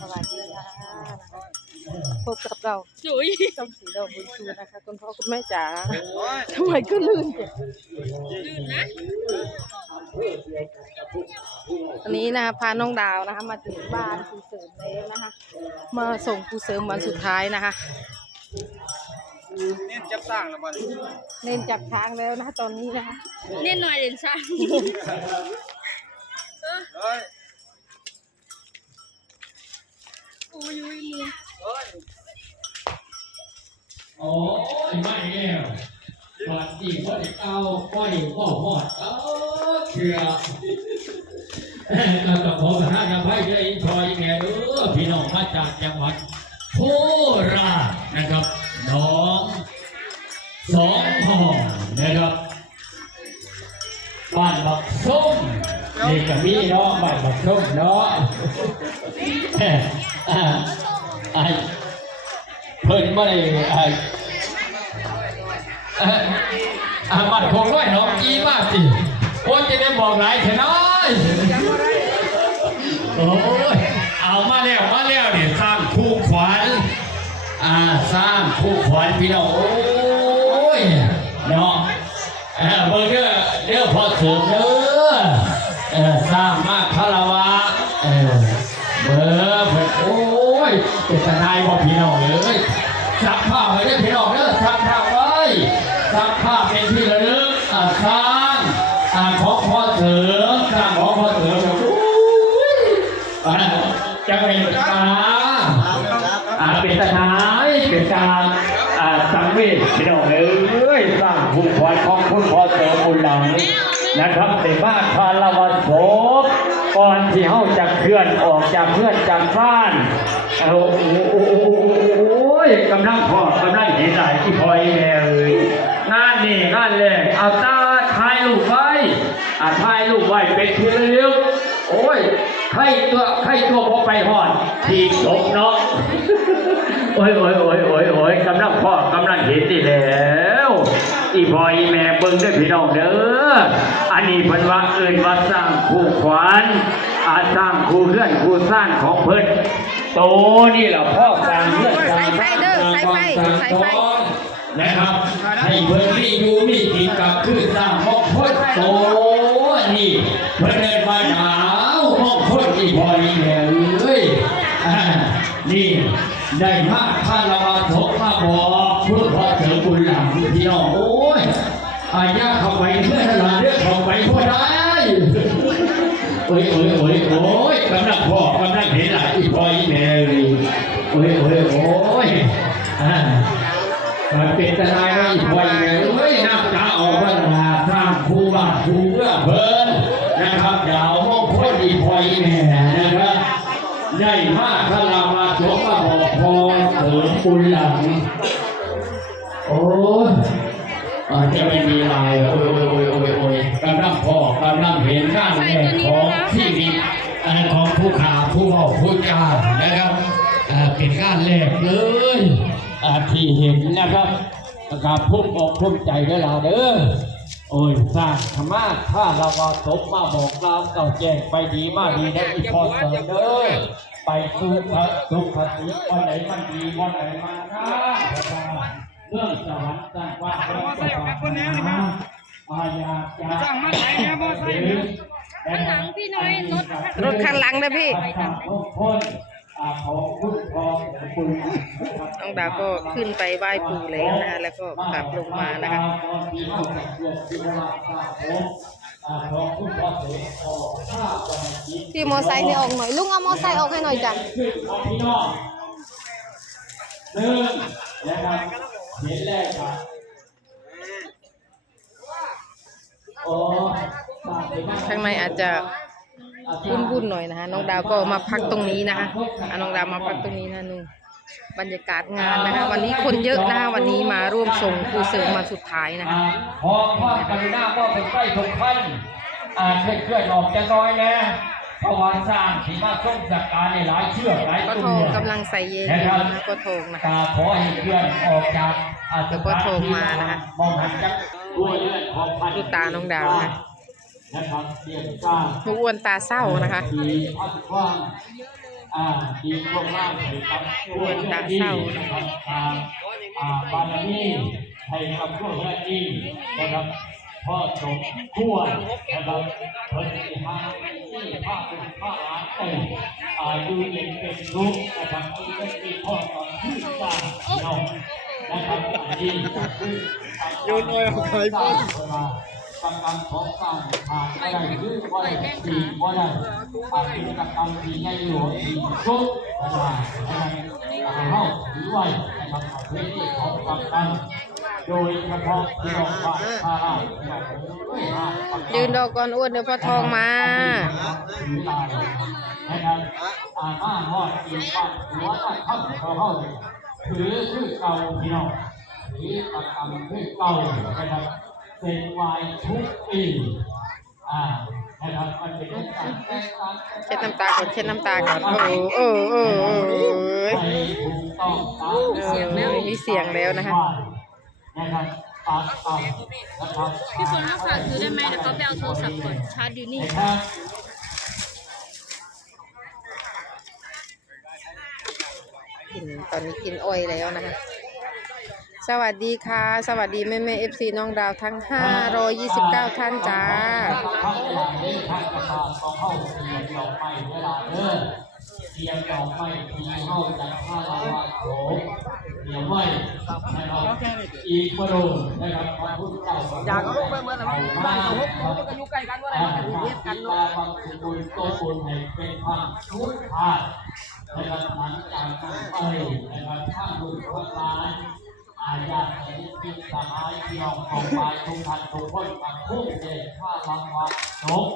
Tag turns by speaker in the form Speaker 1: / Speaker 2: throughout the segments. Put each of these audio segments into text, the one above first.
Speaker 1: สวัสดีค่ะพบกับเรา
Speaker 2: จุย
Speaker 1: ต้องสีดอกบุญชูนะคะคุณพ่อคุณแม่จ๋าทำไมก็ลื่นจัง
Speaker 2: ลื่นนะ
Speaker 1: วันนี้นะคะพาน้องดาวนะคะ มาถึงบ้านครูเสริมแล้วนะคะ มาส่งครูเสริมวันสุดท้ายนะคะ
Speaker 3: นี่จับสร้างแล้วบ่นี่
Speaker 1: เน้นจับทางแล้วนะคะตอนนี้นะคะ
Speaker 2: เน่นหน่อยเด่นช่าง โอ้ยมือ
Speaker 4: โอ้ยไม่แล้วบาดจีบได้เก้าก้อยก็หอดเออเชื่อเราต้องขอประทานอภัยด้วยพอยแม่เด้อพี่น้องมาจากจังหวัดโคราชนะครับน้องสองห้องนะครับบ้านบักส้มนี่ก็มีเนาะบ้านบักส้มเนาะ ไอ้เพิ่นไม่ไอ้อามันคงร้อยน้องอีมากสิโอ้ยจะได้บอกหลายเถอะน้อยโอ้ยเอามาแล้วมาแล้วเนี่ยสร้างคู่ขวัญอ่าสร้างคู่ขวัญพี่น้องโอ้ยเนาะเออเบอร์เด้อเด้อพอเสริมเด้อเอ เป็นทนายบ่พี่น้องเลยสักผ้าไว้เด้พี่น้องเด้อสักผ้าไว้สักผ้าเป็นที่ระลึกอ่าสร้างอ่าของพ่อเสริมสร้างของพ่อเสริมโอ้ยอ่าจะเป็นตาอ่าเป็นทนายเป็นการอ่าสังเวชพี่น้องเอ้ยสร้างภูมิความของคุณพ่อเสริมบุญหลังน นะครับเป็นบ้านพาลวัดโสก่อนที่เฮาจะเคลื่อนออกจากเพื่อนจากบ้านเอาโอ้โหโอ้โหโอ้ยกำลังพอกำลังเห็นหลายที่พอยแม่เลยงานนี่งานแรกเอาตาถ่ายรูปไว้อาถ่ายรูปไว้เป็นที่ระลึกโอ้ยใครตัวใครตัวพอไปหอดทีจบเนาะโอ้ยโอ้ยโอ้ยโอ้ยโอ้ยกำลังพอกำลังเห็นดีแล้ว อีพออีแม่เบิ่งได้พี่น้องเด้อ อันนี้เพิ่นว่าเอิ้นว่าสร้างคู่ขวัญอาสร้างคู่เพื่อนคู่สร้างของเพิ่นโตนี่แหละพ่อสร้างเพื่อนสร้างบ้านสร้างบ้านสร้างท้องนะครับให้เพิ่นมีอยู่มีกินกับคือสร้างมองพ้นโตนี่เพิ่นเดินมาหนาวมองพ้นอีพออีแม่เอ้ยนี่ได้มากข้าละวาทกมาบอก พื่อพอเจอบุญหลังพี่น้องโอ้ยอายาเข้าไปเพื่อนหลานเรื่องเข้าไปพอได้โอ้ยโอ้ยโอ้ยโอ้ยกำลังพ่อกำลังเห็นหลานอีพ่ออีแม่เลยโอ้ยโอ้ยโอ้ยอ่ามันเป็นทนายว่อีพ่ออีแม่เอ้ยน้ำตาออกว่าลาสร้างครูบ้านครูเพื่อเพิ่นนะครับดาวมงคลอีพ่ออีแม่นะครับได้มากถ้าเรามาสมมาบอกพอเสริมบุญหลัง ยอาจจะไม่มีลายโอ้ยโอ้ยโอ้ยโอ้ยโอ้ยกำลังพอกำลังเห็นข้างแรกของที่มีอันของผู้ขาผู้เฝ้าผู้จานะครับอ่าเป็นข้างแรกเลยอ่าที่เห็นนะครับประกาศพุ่มอกพุ่มใจได้ลาเด้อโอ้ยสร้างธรรมะถ้าเรามาสบมาบอกเราเก่าแจ้งไปดีมากดีนะอีพอเสริมเด้อไปสู่พระสุขติวันไหนมันดีวันไหนมันร้าย เรื่อสวรรค์สร้างว่าเรื่องสวรรค์อาญาจา
Speaker 3: สร้างมาไหนเนี่ยมอไซค์เนี่ย
Speaker 2: ข้างหลังพี่น้อยรถ
Speaker 1: รถคันหลังนะพี่
Speaker 4: ทุกคนอ่าขอคุณพอคุณ
Speaker 1: น้องดาวก็ขึ้นไปไหว้ปู่แล้วนะคะแล้วก็กลับลงมานะคะพี่มอไซค์ให้ออกหน่อยลุงเอามอไซค์ออกให้หน่อยจ้ะ
Speaker 4: พี่น้องหนึ่งนะครับ เห็นแรกครับโอ้ฝากไปนั่ง
Speaker 1: ข้างในอาจจะวุ่นๆหน่อยนะคะน้องดาวก็มาพักตรงนี้นะคะอะน้องดาวมาพักตรงนี้นะนุ่นบรรยากาศงานนะคะ วันนี้คนเยอะนะคะวันนี้มาร่วมส่งครูเสริมมาสุดท้ายนะคะ
Speaker 4: อ่าพอพ่อกรุณาก็เป็นใกล้ทุกท่านอ่าเคลื่อนเคลื่อนออกจะน้อยนะ เพราะว่าสร้างที่มาส่งสักการในหลายเชือกหลาย
Speaker 1: ก็
Speaker 4: ตัว
Speaker 1: โทรกำลังใส่เย็นอยู่นะคะก็โทรนะคะ
Speaker 4: ตาขอให้เคลื่อนออกจากอ่า
Speaker 1: แล้วก็โทรมานะคะ
Speaker 4: มองหันจากตัวเลื่อนของพัน
Speaker 1: ดูตาน้องดาวนะ
Speaker 4: นะครับเตรียมสร้าง
Speaker 1: ทุกอ้วนตาเศร้านะคะ
Speaker 4: ทีพัดกว้างอ่าดีพวกล่างให้กับผู้เจ้าที่นะครับทางอ่าบารมีให้กับพวกเจ้าที่นะครับ พ่อสมควรนะครับเพิ่นสิหาที่ภาเป็นภาคร้านเอ้อายุเย็นเป็นทุกนะครับที่ได้มีพ่อตอนที่สางเนาะนะครับอันนี้ก็คือ
Speaker 3: โยนอ้อยเอาไข่พ่น
Speaker 4: กำลังของสร้างผ่านอะไรหรือว่าอะไรปีว่าอะไรอากิจกรรมที่ใหญ่หลวงที่สุดนะครับนะครับเข้าถือไว้นะครับประเภทที่ของกำลัง โดยเฉพาะที่เราผ่านพาราบาไม่ห้าระกัน
Speaker 1: ยืนดอกก่อนอ้วนเดี๋ยวพ่อทองมา
Speaker 4: อาม่าหอดอีกปัดหัวตัดข้าวเขาเข้าถือคือเก่าพี่น้องถือประกำคือเก่านะครับเซ็นไว้ทุกปีอ่านะครับมันเป็นเรื่องการแก้การ
Speaker 1: เช็ดน้ำตาก่อนเช็ดน้ำตาก่อนโอ้เออเออเออเออ
Speaker 4: ให้ถูกต้องตาม
Speaker 1: เสียงแล้วมีเสียงแล้วนะคะ
Speaker 4: นะครับตามตามนะครับ
Speaker 2: พี่ฝนมาฝากซื้อได้ไหมเดี๋ยวเขาไปเอาโทรศัพท์ก่อนชาร์จอยู่นี่
Speaker 4: นะครับ
Speaker 1: กินตอนนี้กินอ้อยแล้วนะคะ สวัสดีค่ะ สวัสดีแม่แม่เอฟซีน้องดาวทั้ง 529 ท่านจ้า
Speaker 4: ข้างหลังนี้ข้างกระตาของเข้าเตรียมดอกไม้เวลาเด้อเตรียมดอกไม้ที่เข้าจากข้าราชการโถเต รียมไว้นะครับอีกประโดนนะครับพระพุทธเจ้าอยากเอาลงไปเหมือนบ้านเขาหกเขาก็อยู่ใกล้กันว่าอะไรมันจะเรียกกันเนาะบางสุบุญโตบุญให้เป็นพระชุดพานะครับหลังจากนั้นไปนะครับข้าลูกพระลานอาญาในที่สหายที่น้องของไปทุกท่านทุกคนมาคุ้มเด็กข้าวังวัดนก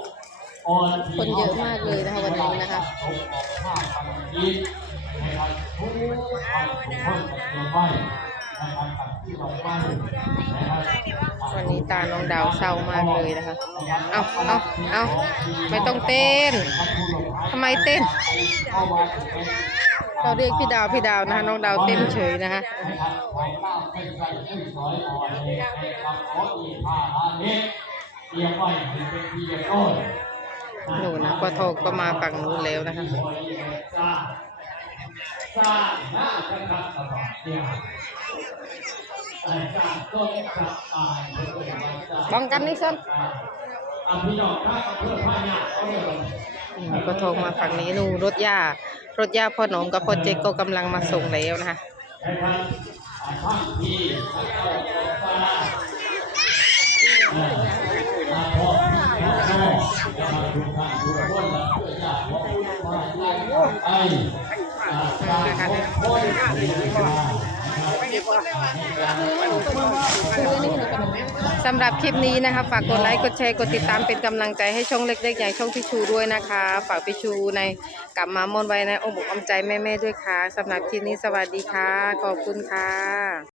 Speaker 1: คนเยอะมากเลยนะคะวันนี้นะคะ วันนี้ตาน้องดาวเศร้ามากเลยนะคะ เอาเอาเอาไม่ต้องเต้น ทำไมเต้น เราเรียกพี่ดาวพี่ดาวนะคะน้องดาวเต้นเฉยนะคะหนูนะพ่อทองก็มาฝั่งนู้นแล้วนะคะ บังกันนี่ซ้
Speaker 4: พี่น้องถ้าเพื่อพาเขาเลยำ
Speaker 1: อืมพ่อทองมาฝั่งนี้นู่นรถยารถยาพ่อหนมกับพ่อเจ๊กก็กำลังมาส่งแล้วนะคะ
Speaker 4: นะครับอ่าท่านที่ท่าพ่อพี่พ่อพ่อนะครับทุกท่านทุกคนและเพื่อญาติของคุณมาไล่ไอ้อ่าการพบคนะครับ
Speaker 1: สำหรับคลิปนี้นะคะ ฝากกดไลค์ กดแชร์ กดติดตามเป็นกำลังใจให้ช่องเล็กๆ อย่างช่องพิชูด้วยนะคะ ฝากพิชูในกลับมามนไว้ในอ้อมอกอมใจแม่ๆด้วยค่ะสำหรับคลิปนี้สวัสดีค่ะ ขอบคุณค่ะ